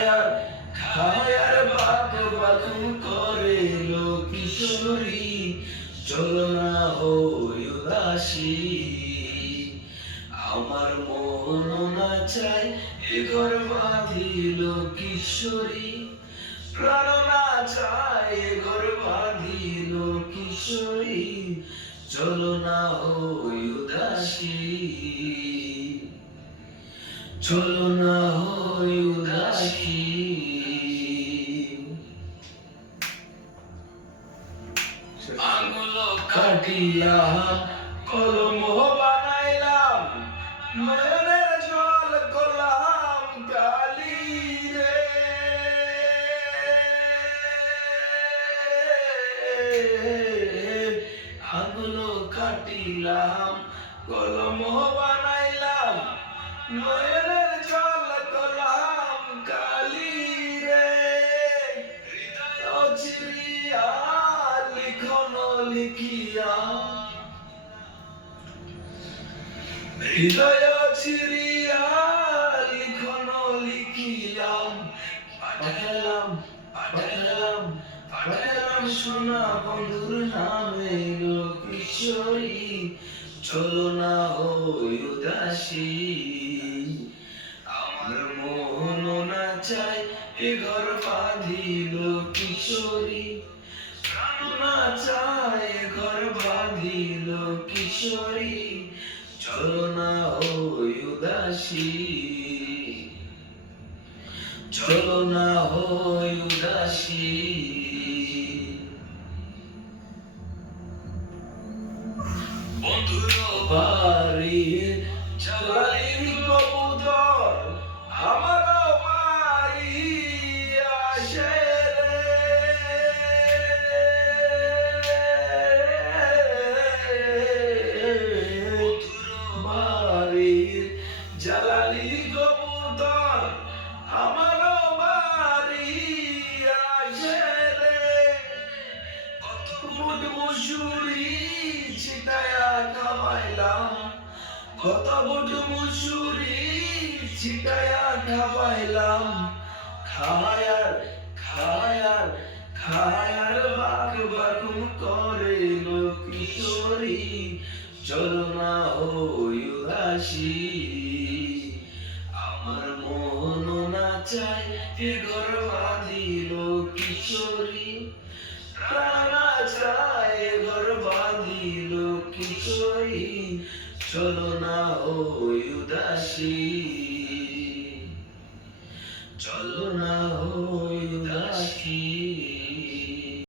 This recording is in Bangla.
খায়ার বাক বাকুম করে লো কিশোরী, চলো না হই উদাসী। আমার মন না চাই এ ঘর বাঁধিল কিশোরী, প্রাণ না চাই এ ঘর বাঁধিল কিশোরী, চলো না হই উদাসী, চলো না হই উদাসী। আঙুল কাটিলাম কলম বানাইলাম, নয়নের জল করলাম কালি রে। আঙুল কাটিলাম কলম বানাইলাম, নয়নের জল করলাম কালি রে। চিরিয়া লিখন লিখিয়া, হৃদয় চিরিয়া লিখন লিখিলাম, পাঠালাম পাঠালাম পাঠালাম সোনা বন্ধুর নামে গো কিশোরী, চলো না হই উদাসী। আমার মন না চাই এ ঘর বাঁধিল কিশোরী, প্রাণ না চাই এ ঘর বাঁধিল কিশোরী, চলো না হই উদাসী, চলো না হই উদাসী। বন্ধুর বাড়ি জ্বালাইল কবুতর, আমার বাড়ি আসে রে। বাড়ির জ্বালালি কবুতর, আমার বাড়ি আসে রে। কত বুট মুসুরি ছিটায়া খাওয়াইলাম, কত বুট মুসুরি ছিটায়া খাওয়াইলাম, খায়ার খায়ার খায়ার বাক বাকুম করে লো কিশোরী, চলো না হই উদাসী। আমার মন না চাই এ ঘর বাঁধিল কিশোরী, প্রাণ না চাই এ ঘর বাঁধিল কিশোরী, চলো না হই উদাসী, চলো না হই